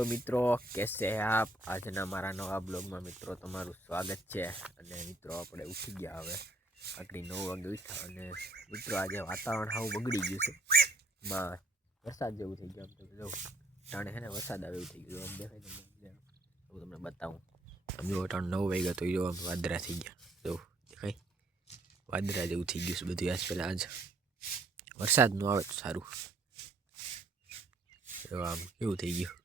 Hello મિત્રો, કેસે આપ? આજના મારા નવા બ્લોગમાં મિત્રો તમારું સ્વાગત છે. અને મિત્રો આપણે ઉઠી ગયા હવે. આટલી નવ વાગે ઉઠ્યા અને મિત્રો આજે વાતાવરણ હાવ બગડી ગયું છે. માં વરસાદ જેવું થઈ ગયું આમ તો જો. જાણે છે ને વરસાદ આવે એવું થઈ ગયું. આમ દેખાય તમને હું તમને બતાવું. જો ત્રણ નવ વાગ્યા તો જો આમ વાદરા થઈ ગયા. જો દેખાય. વાદરા જેવું થઈ ગયું છે બધું આજ પહેલાં આજ. વરસાદ ન આવે તો સારું. આમ કેવું થઈ ગયું.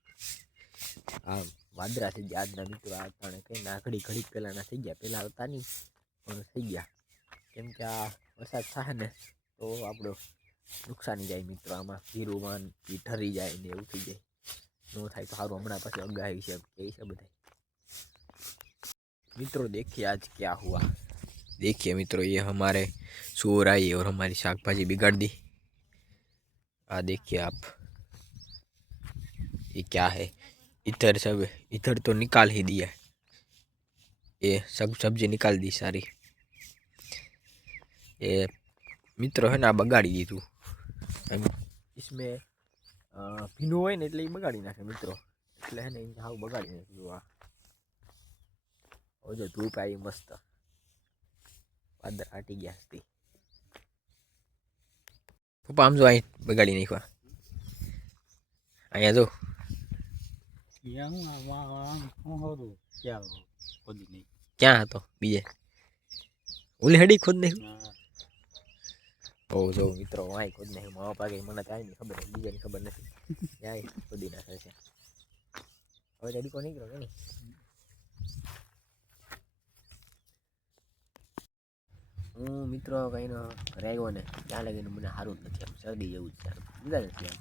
આમ વાદરા થઈ ગયા આજના મિત્રો આ ત્રણે કઈ નાકડી ઘડીક પહેલાંના થઈ ગયા પહેલાં હતા નહીં પણ થઈ ગયા કેમ કે આ વરસાદ થાય ને તો આપણો નુકસાની જાય મિત્રો આમાં જીરુમાન એ ઠરી જાય ને એવું થઈ જાય ન થાય તો સારું હમણાં પછી અગાવી છે કહે છે બધા મિત્રો देखिए आज क्या हुआ देखिए मित्रों ये हमारे सुअर आई और हमारी साग भाजी बिगाड़ दी आ देखिए आप ये क्या है इधर सब इधर तो निकाल ही दिया ये सब सब्जी निकाल दी सारी ये मित्रों है ना बगाड़ी દીધું એમ इसमें અ, ભીનું હોય ને એટલે એ બગાડી નાખે મિત્રો એટલે હે ને એ હાવ બગાડી નાખ્યું આ હવે જો ધૂપ આવી મસ્ત વાદળ આટી ગયા હતી પપ્પા આમ જો અહીં બગાડી નાખ્યા અહીંયા જો ક્યાં હતો? બીજે? ઓલી હડી ખુદ નહીં? હા. ઓ જો મિત્રો, વાય ખુદ નહીં. મા બાપા કે મને કાંઈ ખબર, બીજાની ખબર નથી. ક્યાંય ખુદી નાખે છે. હવે રેડી કોની કરો કે હું મિત્રો કઈ નો ઘરે આવ્યો ને, ત્યાં લગીને મને સારું જ નથી આમ શરદી જેવું જ છે. આમ નથી આમ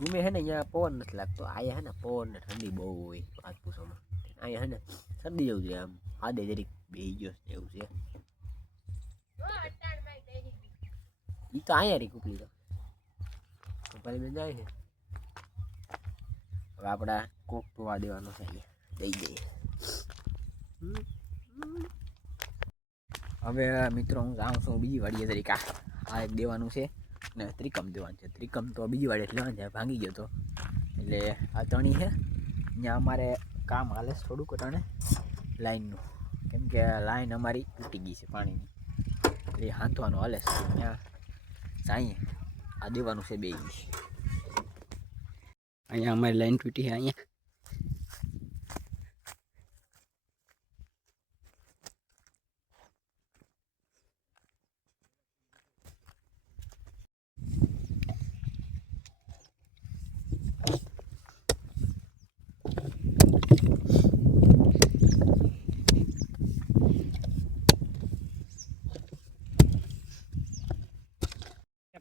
રૂમે હે ને અહીંયા પવન નથી લાગતો અહીંયા હે ને પવન ને ઠંડી બહુ હોય વાત પૂછોમાં અહીંયા હે ને શરદી જેવું છે આમ આદે જરીક બેહી ગયો છે એવું છે એ તો અહીંયા રહી કુપલી તો કપાલી બેન જાય છે હવે આપણા કોક પવા દેવાનો છે અહીંયા હમ. હવે મિત્રો હું જાઉં છું બીજી વાડીએ તરીકે આ એક દેવાનું છે ને ત્રિકમ દેવાનું છે. ત્રિકમ તો બીજી વાડીએ લેવાનું છે. ભાંગી ગયો તો. એટલે આ તણી છે. અહીંયા અમારે કામ હાલે છે થોડુંક અટાણે લાઇનનું કેમ કે લાઈન અમારી તૂટી ગઈ છે પાણીની. એટલે એ હાંધવાનું હાલે છે. ત્યાં જાઈએ. આ દેવાનું છે બે અહીંયા અમારી લાઇન તૂટી છે અહીંયા.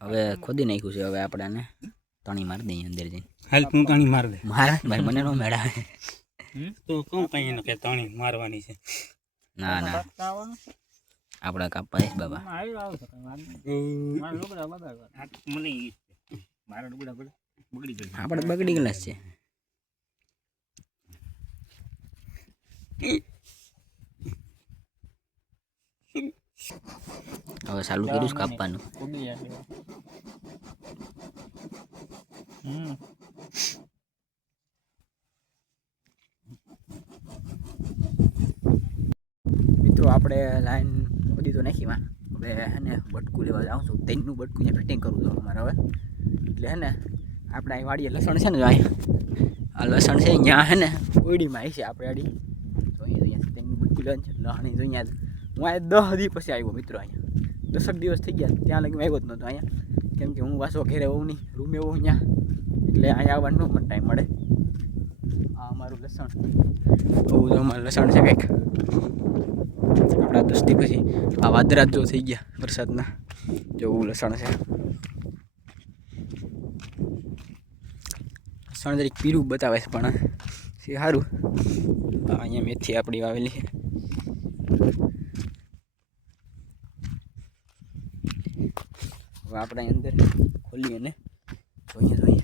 હવે ખોદી નાખ્યું છે હવે આપણાને તણી મારી દઈએ અંદર જઈને. હાલ તું તણી માર દે. મારે? ભાઈ મને નો મેળા તો કહું કઈ એને કે તણી મારવાની છે. ના ના. આપણા કાપા છે બાબા. મને બગડી આપણે બગડી ગયેલા છે. હવે ચાલુ કર્યું છે કાપવાનું. મિત્રો, આપણે લાઈન બધી તો નાખી માં. હવે હે ને, બટકું લેવા જાઉં છું. તેનું બટકું અહીંયા ફિટિંગ કરવું છું અમારે હવે. એટલે હે ને, આપણે અહીં વાડીએ લસણ છે ને અહીંયા આ લસણ છે અહીંયા હે ને ઓડીમાં આવી છે આપણે આડી તો અહીંયા અહીંયા તેનું બટકું લેવાનું છે. લહણી જો અહીંયા હું આ દસ દિવસ પછી આવ્યો મિત્રો અહીંયા. દસક દિવસ થઈ ગયા. ત્યાં લગી આવ્યો જ નહોતો અહીંયા. કેમ કે હું વાસો ઘેરે હોઉં નહીં. રૂમે હોઉં અહીંયા. એટલે અહીંયા આવવાનું પણ ટાઈમ મળે. આ અમારું લસણ. બહુ જો અમારું લસણ છે કંઈક. આપણા દોસ્તી પછી આ વાદરા જો થઈ ગયા વરસાદના. જેવું લસણ છે. લસણ જરીક પીરું બતાવે છે, પણ સારું. અહીંયા મેથી આપણી વાવેલી છે. હવે આપણે અંદર ખોલી અને જોઈએ જોઈએ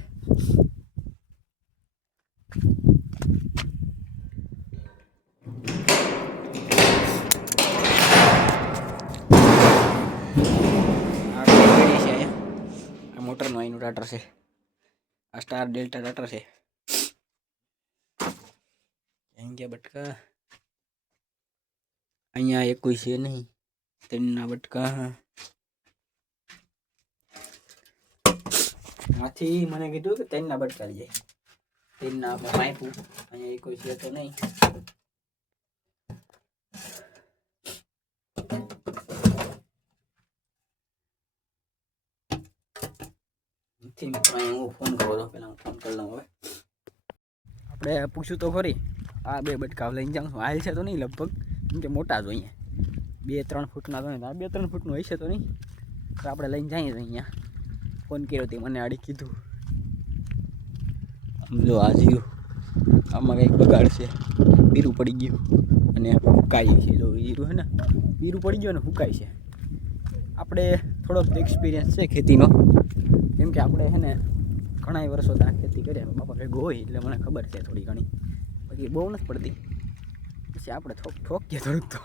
આ ગાડી છે અહીંનું છે. આ સ્ટાર ડેલ્ટા ટાટર છે. ગયા બટકા? અહીંયા એક કોઈ છે નહીં. ત્રણના બટકા આથી મને કીધું કે ત્રણના બટકા લઈ જાય. આપણે માપ્યું અહીંયા એક કોઈ છે તો નહીં. હું ફોન કરો તો પહેલાં હું ફોન કરી આપણે પૂછ્યું તો ખરી, આ બે બટકા લઈને જાઉં છું. હાલ છે તો નહીં લગભગ, કેમ કે મોટા જ અહીંયા. બે ત્રણ ફૂટના તો નહીં બે ત્રણ ફૂટનું હશે તો નહીં. તો આપણે લઈને જઈએ તો અહીંયા. ફોન કર્યો તે મને આડી કીધું. સમજો આ જીવ, આમાં કંઈક બગાડ છે. બીરું પડી ગયું અને હુકાય છે. જો બીરું હે ને, બીરું પડી ગયું અને હુકાય છે. આપણે થોડોક એક્સપિરિયન્સ છે ખેતીનો. કેમ કે આપણે છે ને ઘણા વર્ષો આ ખેતી કરીએ બાપા ભેગો હોય એટલે મને ખબર છે થોડી ઘણી. બાકી બહુ નથી પડતી. પછી આપણે થોક ઠોકીએ થોડુંક તો.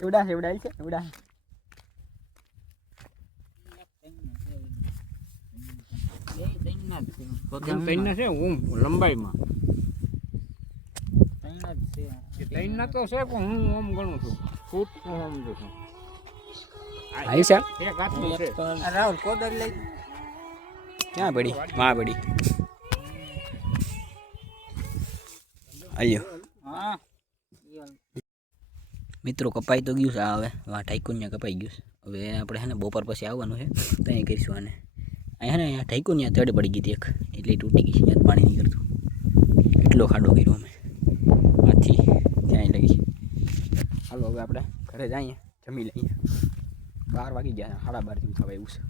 એવડા છે એવડા છે એવડા છે હું લંબાઈમાં. ત્રણના તો છે પણ હું ઓમ ગણું છું. ફૂટ હું છું. આવી છે? એક હાથનું છે. રાહુલ કોદર લઈ ક્યાં પડી? માં પડી. હા. મિત્રો કપાઈ તો ગયું છે હવે. વા ટાઈકુન્યા કપાઈ ગયું છે. હવે આપણે છે ને બપોર પછી આવવાનું છે. ત્યાં કરીશું આને. અહીંયા ને અહીંયા ટાઈકુન્યા તડે પડી ગઈ એક. એટલે તૂટી ગઈ છે ત્યાં પાણી નીકળતું. એટલો ખાડો કર્યો અમે. આથી ત્યાં લગી હાલો હવે આપણે ઘરે જઈએ જમી લઈએ. બાર વાગી ગયા સાડા બાર જેવું થવાય એવું છે.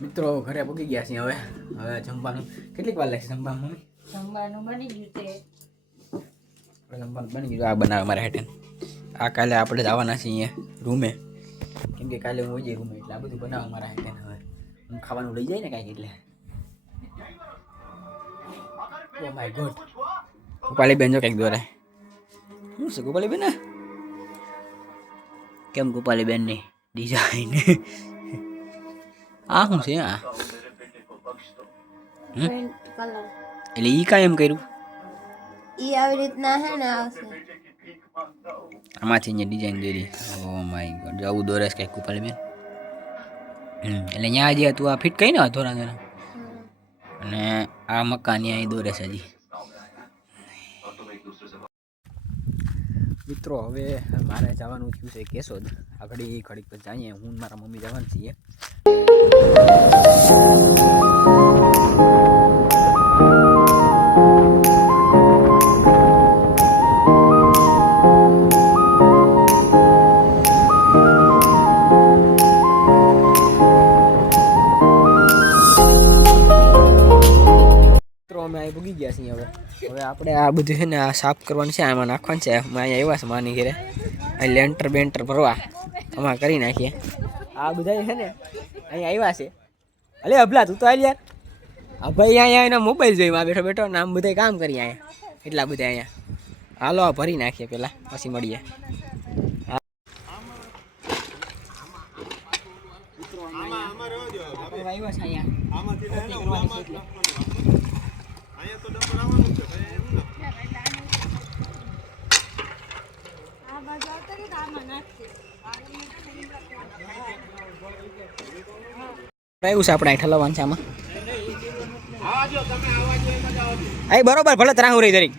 મિત્રો ઘરે પગી ગયા છીએ હવે. હવે જમવાનું. કેટલીક વાર લાગશે જમવાનું મમ્મી? જમવાનું બની ગયું તે જમવાનું બની ગયું આ બનાવે મારા હેઠે આ કાલે આપણે જવાના છીએ અહીંયા રૂમે. કેમ કે કાલે હું જઈએ રૂમે એટલે આ બધું બનાવે મારા હેઠે હવે. ખાવાનું લઈ જાય ને કાંઈક એટલે. ઓ માય ગોડ ગોપાલી બેન જો કંઈક દોરે. શું છે ગોપાલી બેન? કેમ ગોપાલી બેનની ડિઝાઇન આ શું છે આ? હમ? એટલે ઈ કાંઈ એમ કર્યું? ઈ આવી રીતના હે ને આવશે. આમાંથી ડિઝાઇન દોરી. ઓ માય ગોડ જવું દોરેશ કંઈક ગોપાલી બેન? એટલે ત્યાં જે તું આ ફિટ કઈ ને ધોરા અને આ મકાન અહીં દોરે છે હજી. મિત્રો હવે મારે જવાનું થયું છે કેશોદ. આગળ ઘડીક પછી જઈએ હું મારા મમ્મી જવાનું છીએ. આપણે આ બધું છે ને આ સાફ કરવાનું છે આમાં નાખવાનું છે. અમે અહીંયા આવ્યા છે માની ઘેરે. અહીં લેન્ટર બેન્ટર ભરવા. આમાં કરી નાખીએ. આ બધા છે ને અહીંયા આવ્યા છે. અલે અભલા તું તો આવી યાર. આ ભાઈ અહીંયા એના મોબાઈલ જોઈ માં બેઠો બેઠો ને આમ બધા કામ કરી અહીંયા. એટલા બધા અહીંયા. હાલો આ ભરી નાખીએ પહેલાં પછી મળીએ. આવ્યા છે અહીંયા આ બાજુ આવતા ને તો આમાં નાખશે આવ્યું છે આપણે અહીં ઠલવવાનું છે આમાં? બરોબર, ભલે ત્રાહું રહી દરેક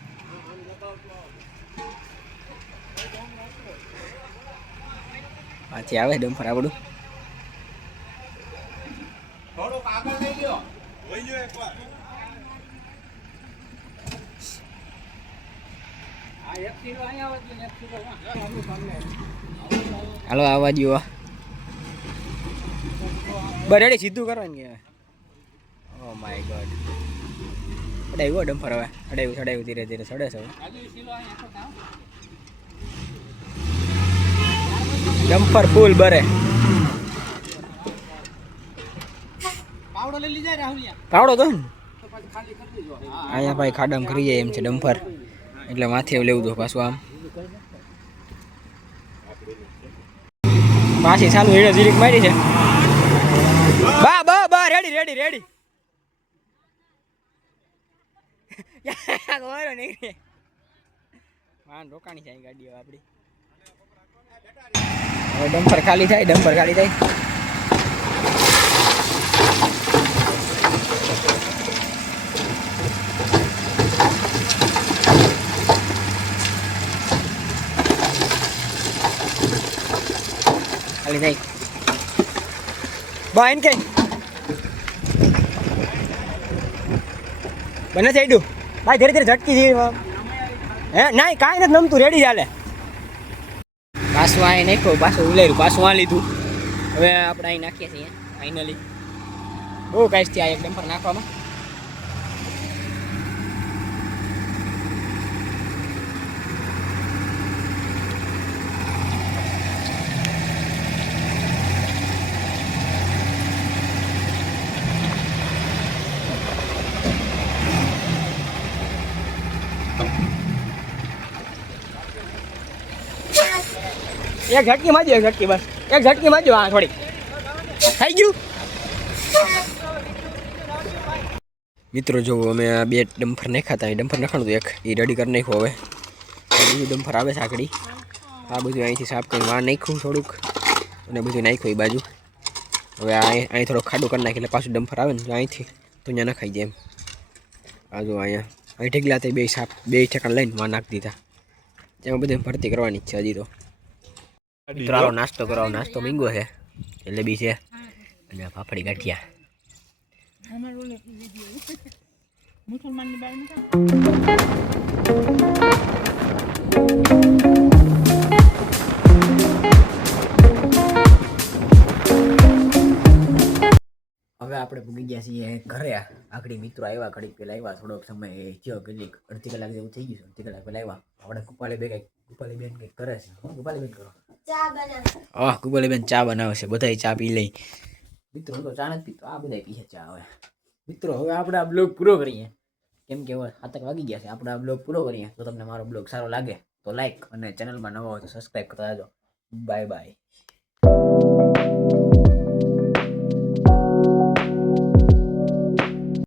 પાછી આવે ડમ્ફર આપણું હાલો આવવા દો બરાડી સીધું કરવાનું કે? ઓ માય ગોડ અડાયું ડમ્ફર હવે અડાયું સડાયું ધીરે ધીરે સડે છે. ડમ્ફર ફૂલ બરે. પાવડો તો ને? અહીંયા ભાઈ ખાડામાં કરી જાય એમ છે ડમ્ફર. એટલે માથે લેવું દો પાછું આમ. પાછી ચાલુ હેડે જીરીક મારી છે. બા બા બા, રેડી રેડી રેડી. વાન રોકાણી જાય ગાડીઓ આપણી. હવે ડમ્પર ખાલી થાય, ડમ્પર ખાલી થાય. ખાલી થાય બા એને કઈ બને સાઈડું ભાઈ, ધીરે ધીરે ઝટકી જઈ હે ના કાંઈ નથી નમતું રેડી ચાલે પાછું અહીં નાખ્યું પાછું ઉલેર્યું પાછું આ લીધું. હવે આપણે અહીં નાખીએ છીએ ફાઇનલી બહુ કાંઈ થયા, એક ડમ્પર નાખવામાં. એક ઝટકી મારજો, એક ઝટકી બસ. એક ઝટકી મારજો હા થોડી થઈ ગયું? મિત્રો, જો અમે આ બે ડમ્ફર નાખ્યા હતા. એ ડમ્ફર નખાણું હતું એક. એ રેડી કરી નાખ્યું હવે. બીજું ડમ્ફર આવે છે આકડી. આ બધું અહીંથી સાફ કરી વાર નાખ્યું થોડુંક. અને બધું નાખ્યું એ બાજુ. હવે આ અહીં અહીં થોડોક ખાડું કરી નાખી એટલે પાછું ડમ્ફર આવે ને એટલે અહીંથી તો અહીંયા નખાઈ જાય એમ. આ જો અહીંયા અહીં ઢેગલા તે બે સાફ બે ઠેકાણ લઈને માં નાખી દીધા. ત્યાં બધી ભરતી કરવાની જ છે હજી તો. મિત્રો નાસ્તો કરાવો નાસ્તો મીંગો છે. જલેબી છે. અને ફાફડી ગાંઠિયા. હવે આપણે ભૂગી ગયા છીએ ઘરે. આખડી મિત્રો આવ્યા, ઘડીક પેલા આવ્યા. થોડોક સમય થયો, કેટલીક અડધી કલાક જેવું થઈ ગયું અડધી કલાક પહેલાં આવ્યા. આપણે ગોપાલી બે કંઈક ગોપાલી બેન કંઈક કરે છે? ગોપાલી બેન કરો. ચા કુબલીબેન ચા બનાવે છે બધાય ચા પી લઈ. મિત્રો હું તો ચા નથી પીતો આ બધા પીએ ચા હવે. મિત્રો હવે આપણે આ બ્લોગ પૂરો કરીએ. કેમ કે હવે સાતક વાગી ગયા છે આપણે આ બ્લોગ પૂરો કરીએ. તો તમને મારો બ્લોગ સારો લાગે તો લાઈક અને ચેનલમાં નવા હોય તો સબસ્ક્રાઈબ કરતા જાજો. Bye bye